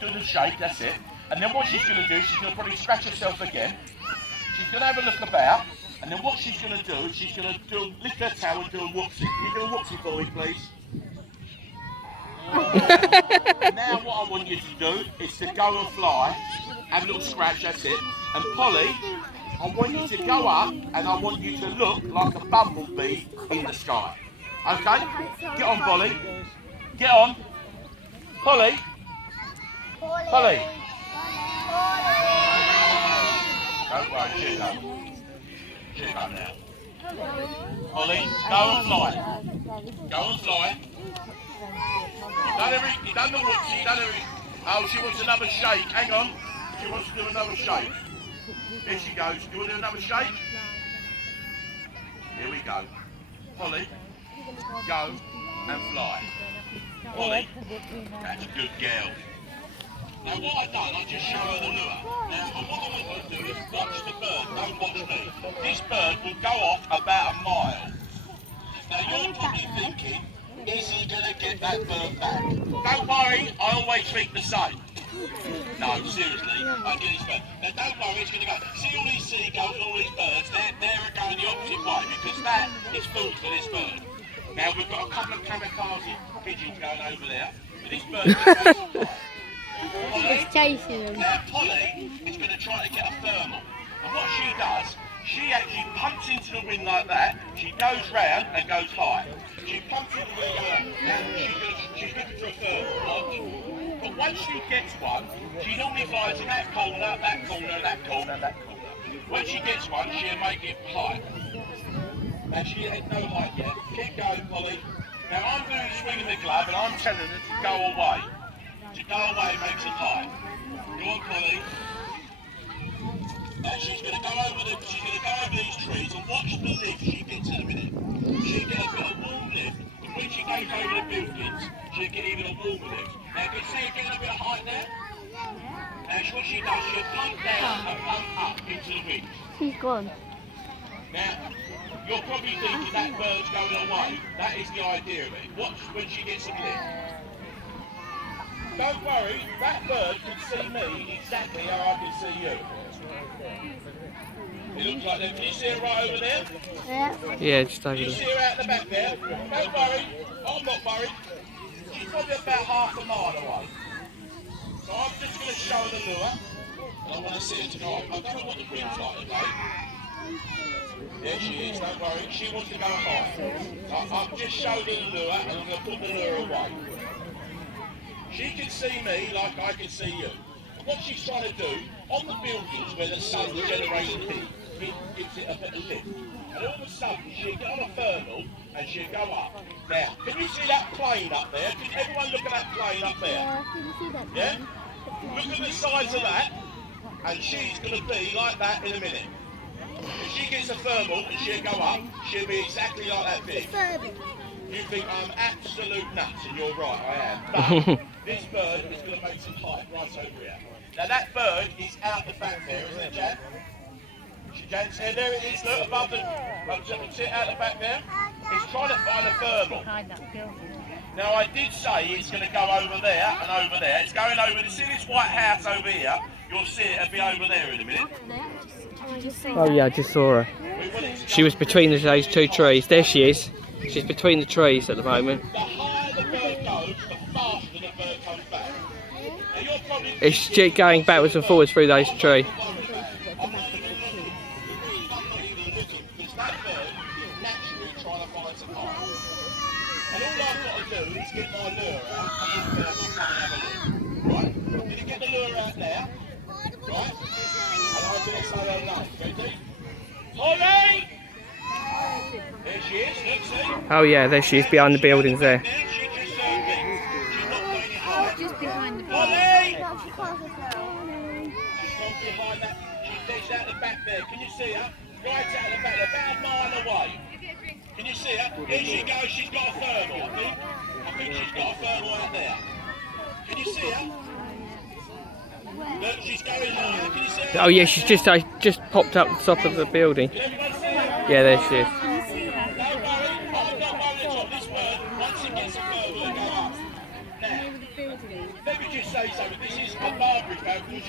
You'll do the shake, that's it. And then what she's going to do, she's going to probably scratch herself again. She's going to have a look about. And then what she's going to do, she's going to lift her tail and do a whoopsie. Can you do a whoopsie for me, please? Now what I want you to do is to go and fly. Have a little scratch, that's it. And Polly, I want you to go up and I want you to look like a bumblebee in the sky. Okay? Get on, Polly. Get on. Polly. Polly. Don't worry, she'll go. She'll go now. Polly, go and fly. Go and fly. You've done the whoopsie, you've done everything. Oh, she wants another shake. Hang on. She wants to do another shake. Here she goes. Do you want to do another shake? Here we go. Polly, go and fly. Polly, that's a good girl. Now what I've done, I just show her the lure. Now what I want to do is watch the bird, don't watch me. This bird will go off about a mile. Now you're probably thinking, is he going to get that bird back? Don't worry, I always think the same. No, seriously, I get his bird. Now don't worry, it's going to go. See all these seagulls and all these birds, they're going the opposite way because that is food for this bird. Now we've got a couple of kamikaze pigeons going over there, but this bird It's chasing him. Now Polly is going to try to get a thermal. And what she does, she actually pumps into the wind like that, she goes round and goes high. She pumps into the wind and she's looking for a thermal, watch. But once she gets one, she normally flies in that corner, that corner, that corner, that corner. When she gets one, she'll make it high. Now she ain't no height yet. Keep going, Polly. Now I'm doing swinging the glove and I'm telling her to go away. To go away makes it high. Go on, Polly. Now she's going to go over these trees and watch the lift she gets in a minute. She'll get a bit of warm lift, and when she goes over the buildings, she'll get even a warmer lift. Now can you see her getting a bit of height there? Now what she does, she'll pump down and pump up into the wind. He's gone. Now, you're probably thinking that bird's going away. That is the idea of it. Watch when she gets a lift. Don't worry, that bird can see me exactly how I can see you. It looks like that. Can you see her right over there? Yeah. Just over Can you there. see her out the back there? Don't worry, I'm not worried. She's probably about half a mile away. So I'm just going to show her the lure. And I want to see her tonight. I don't know what the wind's like today. There she is, don't worry. She wants to go high. I've just showed her the lure and I'm going to put the lure away. She can see me like I can see you. What she's trying to do, on the buildings where the sun generates heat, it gives it a bit of lift. And all of a sudden, she'll get on a thermal and she'll go up. Now, can you see that plane up there? Can everyone look at that plane up there? Can you see that? Yeah? Look at the size of that, and she's going to be like that in a minute. If she gets a thermal and she'll go up, she'll be exactly like that big. You think I'm absolute nuts, and you're right, I am. But this bird is going to make some height right over here. Now that bird is out the back there, isn't it, Jan? Jan, see, there it is, look, above the... See it out the back there? It's trying to find a thermal. Now I did say it's going to go over there and over there. It's going over, see this white house over here? You'll see it, it'll be over there in a minute. Oh yeah, I just saw her. She was between those two trees. There she is. She's between the trees at the moment. The higher the bird goes, the faster the bird comes back. Now you're probably... It's going backwards and forwards through those trees. And all I've got to do is get my lure out and then come and have a look. Right? Did you get the lure out there? Right? And I'm going to say her name. Ready? Polly! There she is, look, see? Oh yeah, there she is behind the buildings there. She just served me. She's not going in high. Just behind the Polly! She's not behind that. She's out the back there. Can you see her? Right out the back there, about a mile away. Can you see her? Here she goes, she's got a thermal, I think. I think she's got a thermal out there. Can you see her? Look, she's going higher. Can you see her? Oh yeah, she's just popped up the top of the building. Can everybody see her? Yeah, there she is. Don't worry, I'm not worried at all. This bird, once it gets a thermal, it'll go up. Now, let me just say So this is a Barbary fan.